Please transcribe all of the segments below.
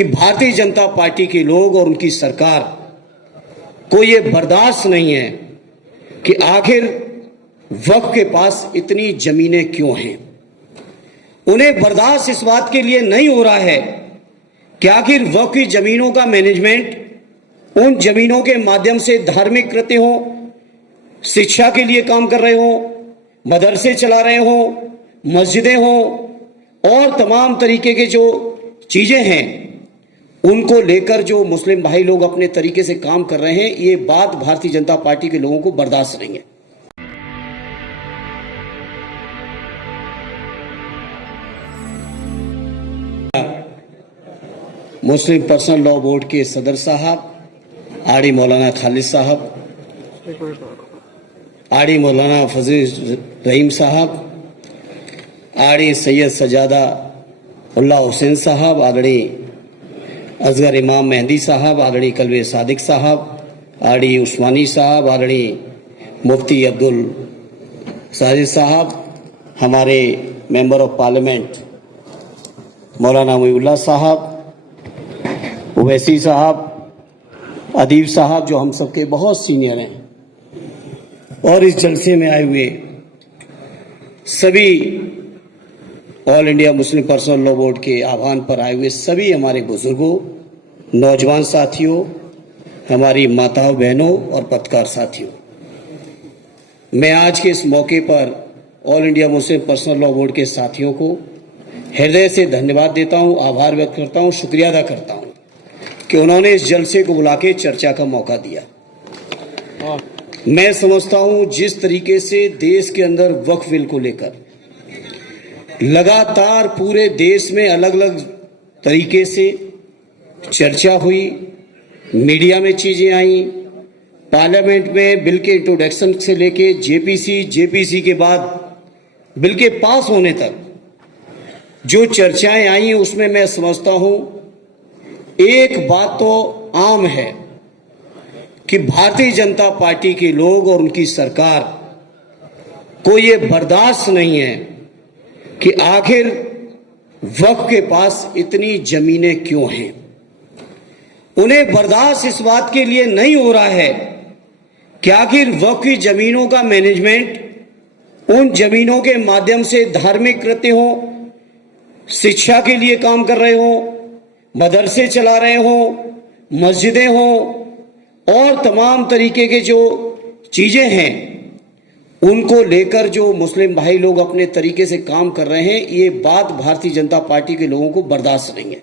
कि भारतीय जनता पार्टी के लोग और उनकी सरकार को ये बर्दाश्त नहीं है कि आखिर वक्फ के पास इतनी जमीनें क्यों हैं। उन्हें बर्दाश्त इस बात के लिए नहीं हो रहा है कि आखिर वक्फ की जमीनों का मैनेजमेंट उन जमीनों के माध्यम से धार्मिक कृत्य हो, शिक्षा के लिए काम कर रहे हो, मदरसे चला रहे हो, मस्जिदें हो और तमाम तरीके के जो चीजें हैं उनको लेकर जो मुस्लिम भाई लोग अपने तरीके से काम कर रहे हैं, ये बात भारतीय जनता पार्टी के लोगों को बर्दाश्त नहीं है। मुस्लिम पर्सनल लॉ बोर्ड के सदर साहब आड़ी मौलाना खालिद साहब, आड़ी मौलाना फजील रहीम साहब, आड़ी सैयद सजादा उल्ला हुसैन साहब, आड़ी असगर इमाम मेहंदी साहब, आड़ी कलवे सादिक साहब, आड़ी उस्मानी साहब, आड़ी मुफ्ती अब्दुल साजिद साहब, हमारे मेंबर ऑफ पार्लियामेंट मौलाना मुहिउल्लाह साहब, ओवैसी साहब, अदीब साहब जो हम सबके बहुत सीनियर हैं, और इस जलसे में आए हुए सभी all India Muslim personal law board के आह्वान पर आए हुए सभी हमारे बुजुर्गों, नौजवान साथियों, हमारी माताओं बहनों और पत्रकार साथियों, मैं आज के इस मौके पर all India Muslim personal law board के साथियों को हृदय से धन्यवाद देता हूं, आभार व्यक्त करता हूं, शुक्रिया अदा करता हूं कि उन्होंने इस जलसे को बुला के चर्चा का मौका दिया। मैं समझता हूं जिस तरीके से देश के अंदर वक्फ बिल को लेकर लगातार पूरे देश में अलग अलग तरीके से चर्चा हुई, मीडिया में चीजें आई, पार्लियामेंट में बिल के इंट्रोडक्शन से लेके जेपीसी के बाद बिल के पास होने तक जो चर्चाएं आई उसमें मैं समझता हूं एक बात तो आम है कि भारतीय जनता पार्टी के लोग और उनकी सरकार को ये बर्दाश्त नहीं है कि आखिर वक्फ के पास इतनी जमीनें क्यों हैं। उन्हें बर्दाश्त इस बात के लिए नहीं हो रहा है कि आखिर वक्फ की जमीनों का मैनेजमेंट उन जमीनों के माध्यम से धार्मिक कृत्य हो, शिक्षा के लिए काम कर रहे हो, मदरसे चला रहे हो, मस्जिदें हो और तमाम तरीके के जो चीजें हैं उनको लेकर जो मुस्लिम भाई लोग अपने तरीके से काम कर रहे हैं, ये बात भारतीय जनता पार्टी के लोगों को बर्दाश्त नहीं है।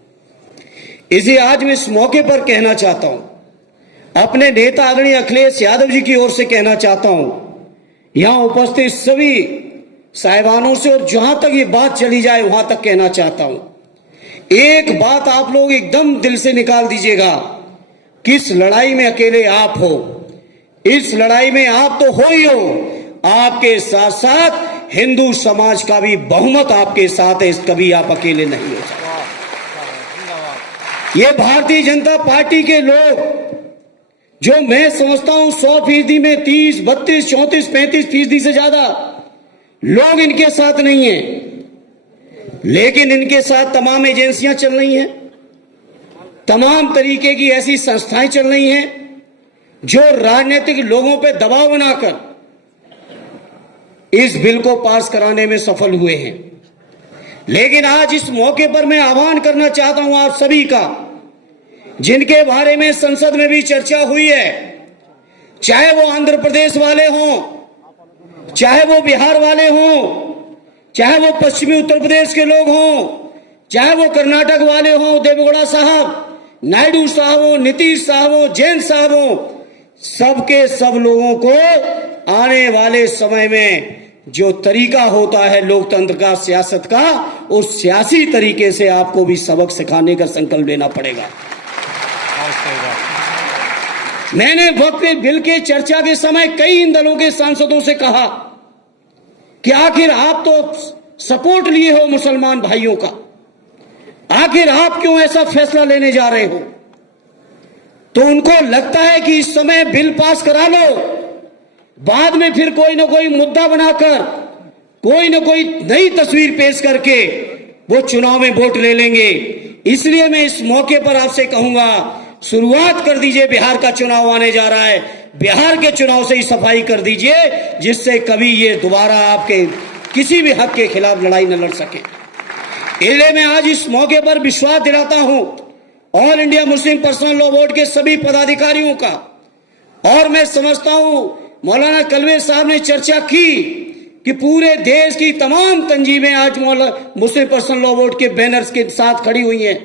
इसे आज मैं इस मौके पर कहना चाहता हूं, अपने नेता आदरणीय अखिलेश यादव जी की ओर से कहना चाहता हूं, यहां उपस्थित सभी साहिबानों से, और जहां तक ये बात चली जाए वहां तक कहना चाहता हूं, एक बात आप लोग एकदम दिल से निकाल दीजिएगा कि इस लड़ाई में अकेले आप हो, इस लड़ाई में आप तो हो ही हो, आपके साथ साथ हिंदू समाज का भी बहुमत आपके साथ है, कभी आप अकेले नहीं हो सकते। ये भारतीय जनता पार्टी के लोग जो मैं समझता हूं 100% में 30, 32, 34, 35% से ज्यादा लोग इनके साथ नहीं हैं, लेकिन इनके साथ तमाम एजेंसियां चल रही हैं, तमाम तरीके की ऐसी संस्थाएं चल रही हैं जो राजनीतिक लोगों पे दबाव बनाकर इस बिल को पास कराने में सफल हुए हैं। लेकिन आज इस मौके पर मैं आह्वान करना चाहता हूं आप सभी का, जिनके बारे में संसद में भी चर्चा हुई है, चाहे वो आंध्र प्रदेश वाले हों, चाहे वो बिहार वाले हों, चाहे वो पश्चिमी उत्तर प्रदेश के लोग हों, चाहे वो कर्नाटक वाले हों, देवेगौड़ा साहब, नायडू साहब हो, नीतीश साहब हो, जैन साहब हो, सबके सब लोगों को आने वाले समय में जो तरीका होता है लोकतंत्र का, सियासत का, उस सियासी तरीके से आपको भी सबक सिखाने का संकल्प लेना पड़ेगा। मैंने वक्फ बिल के चर्चा के समय कई इन दलों के सांसदों से कहा कि आखिर आप तो सपोर्ट लिए हो मुसलमान भाइयों का, आखिर आप क्यों ऐसा फैसला लेने जा रहे हो। तो उनको लगता है कि इस समय बिल पास करा लो, बाद में फिर कोई ना कोई मुद्दा बनाकर, कोई ना कोई नई तस्वीर पेश करके वो चुनाव में वोट ले लेंगे। इसलिए मैं इस मौके पर आपसे कहूंगा, शुरुआत कर दीजिए। बिहार का चुनाव आने जा रहा है, बिहार के चुनाव से ही सफाई कर दीजिए, जिससे कभी ये दोबारा आपके किसी भी हक के खिलाफ लड़ाई न लड़ सके। इसलिए मैं आज इस मौके पर विश्वास दिलाता हूं all India Muslim personal law board के सभी पदाधिकारियों का, और मैं समझता हूं मौलाना कलवे साहब ने चर्चा की कि पूरे देश की तमाम तंजीमें आज मुस्लिम पर्सनल लॉ बोर्ड के बैनर्स के साथ खड़ी हुई हैं।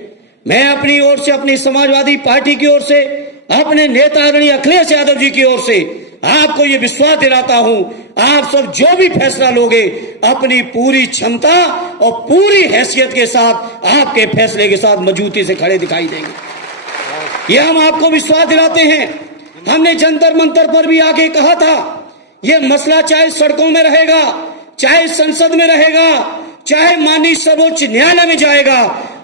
मैं अपनी ओर से, अपनी समाजवादी पार्टी की ओर से, अपने नेता आदरणीय अखिलेश यादव जी की ओर से आपको ये विश्वास दिलाता हूं, आप सब जो भी फैसला लोगे अपनी पूरी क्षमता और पूरी हैसियत के साथ आपके फैसले के साथ मजबूती से खड़े दिखाई देंगे। ये हम आपको विश्वास दिलाते हैं। हमने जंतर मंतर पर भी आके कहा था, ये मसला चाहे सड़कों में रहेगा, चाहे संसद में रहेगा, चाहे माननीय सर्वोच्च न्यायालय में जाएगा,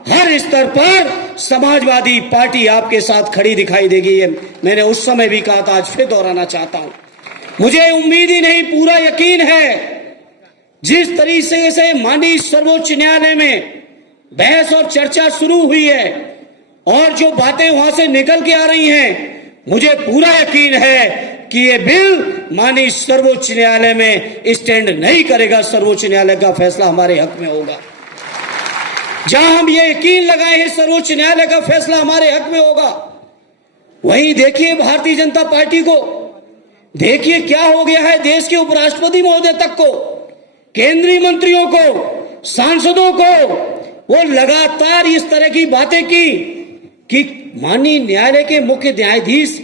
हर स्तर पर समाजवादी पार्टी आपके साथ खड़ी दिखाई देगी। मैंने उस समय भी कहा था, आज फिर दोहराना चाहता हूं। मुझे उम्मीद ही नहीं, पूरा यकीन है, जिस तरीके से माननीय सर्वोच्च न्यायालय में बहस और चर्चा शुरू हुई है और जो बातें वहां से निकल के आ रही हैं, मुझे पूरा यकीन है कि ये बिल माननीय सर्वोच्च न्यायालय में स्टैंड नहीं करेगा। सर्वोच्च न्यायालय का फैसला हमारे हक में होगा। जहां हम ये यकीन लगाए हैं सर्वोच्च न्यायालय का फैसला हमारे हक में होगा, वहीं देखिए भारतीय जनता पार्टी को, देखिए क्या हो गया है देश के उपराष्ट्रपति महोदय तक को, केंद्रीय मंत्रियों को, सांसदों को, वो लगातार इस तरह की बातें की कि माननीय न्यायालय के मुख्य न्यायाधीश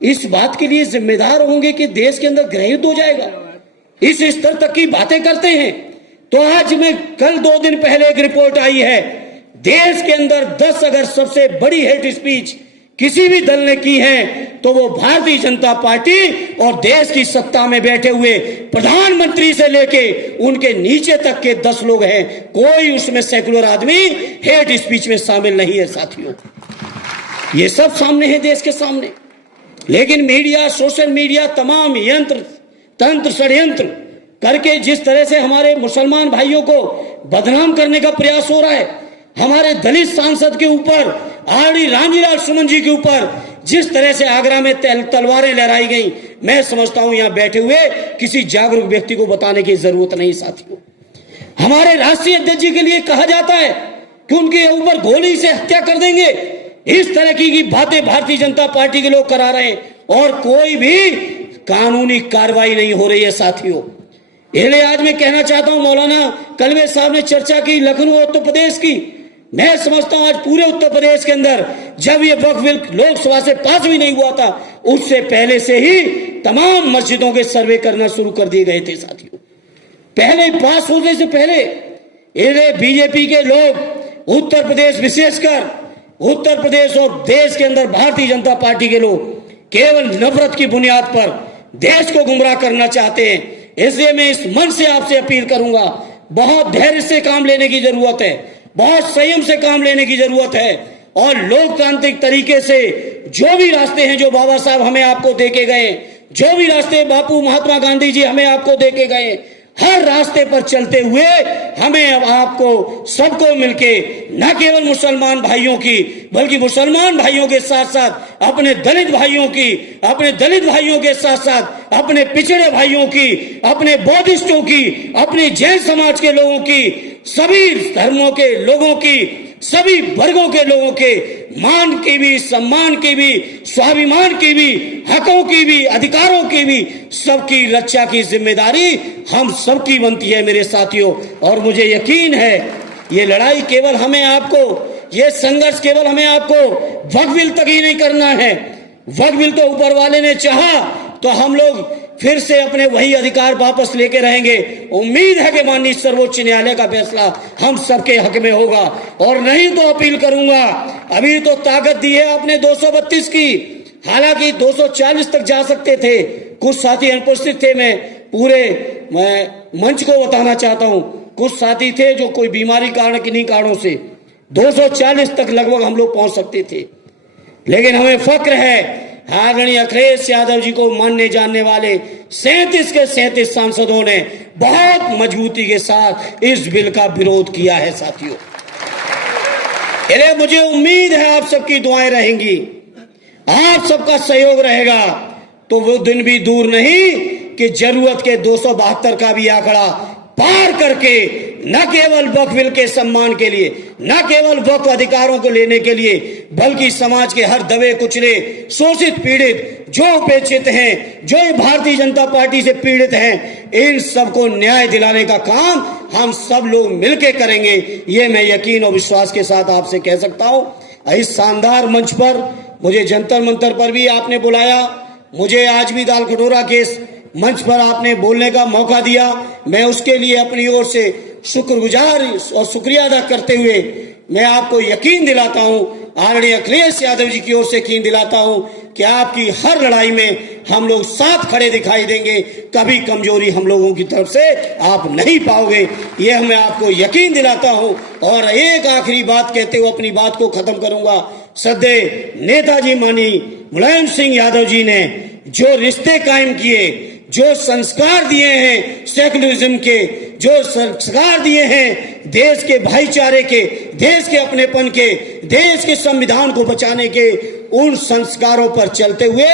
इस बात के लिए जिम्मेदार होंगे कि देश के अंदर गृहयुद्ध हो जाएगा। इस स्तर तक की बातें करते हैं। तो आज में कल 2 दिन पहले एक रिपोर्ट आई है, देश के अंदर 10 अगर सबसे बड़ी हेट स्पीच किसी भी दल ने की है तो वो भारतीय जनता पार्टी और देश की सत्ता में बैठे हुए प्रधानमंत्री से लेके उनके नीचे तक के 10 लोग हैं। कोई उसमें सेकुलर आदमी हेट स्पीच में शामिल नहीं है साथियों। ये सब सामने है देश के सामने, लेकिन मीडिया, सोशल मीडिया तमाम यंत्र तंत्र षड्यंत्र करके जिस तरह से हमारे मुसलमान भाइयों को बदनाम करने का प्रयास हो रहा है, हमारे दलित सांसद के ऊपर, आरडी रामजीलाल सुमन जी के ऊपर जिस तरह से आगरा में तलवारें लहराई गई, मैं समझता हूं यहां बैठे हुए किसी जागरूक व्यक्ति को बताने की जरूरत नहीं साथियों। हमारे राष्ट्रीय अध्यक्ष जी के लिए कहा जाता है कि उनके ऊपर गोली से हत्या कर देंगे। इस तरह की बातें भारतीय जनता पार्टी के लोग करा रहे हैं और कोई भी कानूनी कार्रवाई नहीं हो रही है साथियों। इसलिए आज मैं कहना चाहता हूं, मौलाना कलवे साहब ने चर्चा की लखनऊ उत्तर प्रदेश की। मैं समझता हूं आज पूरे उत्तर प्रदेश के अंदर जब ये वक्फ बिल लोकसभा से पास भी नहीं हुआ था, उससे पहले से ही तमाम मस्जिदों के सर्वे करना शुरू कर दिए गए थे साथियों। पहले पास होने से पहले बीजेपी के लोग, उत्तर प्रदेश विशेषकर उत्तर प्रदेश और देश के अंदर भारतीय जनता पार्टी के लोग केवल नफरत की बुनियाद पर देश को गुमराह करना चाहते हैं। इसलिए मैं इस मन से आपसे अपील करूंगा, बहुत धैर्य से काम लेने की जरूरत है, बहुत संयम से काम लेने की जरूरत है और लोकतांत्रिक तरीके से जो भी रास्ते हैं जो बाबा साहब हमें आपको देके गए, जो भी रास्ते बापू महात्मा गांधी जी हमें आपको देके गए, हर रास्ते पर चलते हुए हमें अब आपको सबको मिलके न केवल मुसलमान भाइयों की बल्कि मुसलमान भाइयों के साथ साथ अपने दलित भाइयों की, अपने दलित भाइयों के साथ साथ अपने पिछड़े भाइयों की, अपने बौद्धिस्टों की, अपने जैन समाज के लोगों की, सभी धर्मों के लोगों की, सभी वर्गों के लोगों के मान की भी, सम्मान की भी, स्वाभिमान की भी, हकों की भी, अधिकारों की भी, सबकी रक्षा की जिम्मेदारी हम सबकी बनती है मेरे साथियों। और मुझे यकीन है ये लड़ाई केवल हमें आपको, ये संघर्ष केवल हमें आपको वक्फ बिल तक ही नहीं करना है। वक्फ बिल तो ऊपर वाले ने चाहा तो हम लोग फिर से अपने वही अधिकार वापस लेके रहेंगे। उम्मीद है कि माननीय सर्वोच्च न्यायालय का फैसला हम सबके हक में होगा। और नहीं तो अपील करूंगा, अभी तो ताकत दी है आपने 232 की, हालांकि 240 तक जा सकते थे। कुछ साथी अनुपस्थित थे, मैं पूरे मंच को बताना चाहता हूं, कुछ साथी थे जो कोई बीमारी कारण किन्हीं कारणों से 240 तक लगभग हम लोग पहुंच सकते थे। लेकिन हमें फक्र है आदरणीय अखिलेश यादव जी को मानने जानने वाले 37 के 37 सांसदों ने बहुत मजबूती के साथ इस बिल का विरोध किया है साथियों। इसलिए मुझे उम्मीद है आप सबकी दुआएं रहेंगी, आप सबका सहयोग रहेगा, तो वो दिन भी दूर नहीं कि जरूरत के 272 का भी आंकड़ा पार करके न केवल वक्फ बिल के सम्मान के लिए, न केवल वक्फ अधिकारों को लेने के लिए, बल्कि समाज के हर दबे कुचले, शोषित पीड़ित, जो उपेक्षित हैं, जो भारतीय जनता पार्टी से पीड़ित हैं, इन सबको न्याय दिलाने का काम हम सब लोग मिलकर करेंगे। ये मैं यकीन और विश्वास के साथ आपसे कह सकता हूं। इस शानदार मंच पर मुझे जंतर मंतर पर भी आपने बुलाया, मुझे आज भी दाल कटोरा के मंच पर आपने बोलने का मौका दिया, मैं उसके लिए अपनी ओर से शुक्रगुजार और शुक्रिया अदा करते हुए मैं आपको यकीन दिलाता हूं, आदरणीय अखिलेश यादव जी की ओर से यकीन दिलाता हूं कि आपकी हर लड़ाई में हम लोग साथ खड़े दिखाई देंगे, कभी कमजोरी हम लोगों की तरफ से आप नहीं पाओगे, यह मैं आपको यकीन दिलाता हूं। और एक आखिरी बात कहते हुए अपनी बात को खत्म करूंगा। श्रद्धेय नेताजी माननीय मुलायम सिंह यादव जी ने जो रिश्ते कायम किए, जो संस्कार दिए हैं सेकुलरिज्म के, जो संस्कार दिए हैं देश के भाईचारे के, देश के अपनेपन के, देश के संविधान को बचाने के, उन संस्कारों पर चलते हुए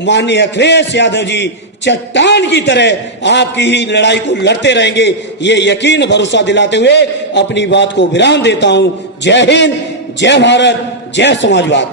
माननीय अखिलेश यादव जी चट्टान की तरह आपकी ही लड़ाई को लड़ते रहेंगे, ये यकीन भरोसा दिलाते हुए अपनी बात को विराम देता हूं। जय हिंद, जय भारत, जय समाजवाद।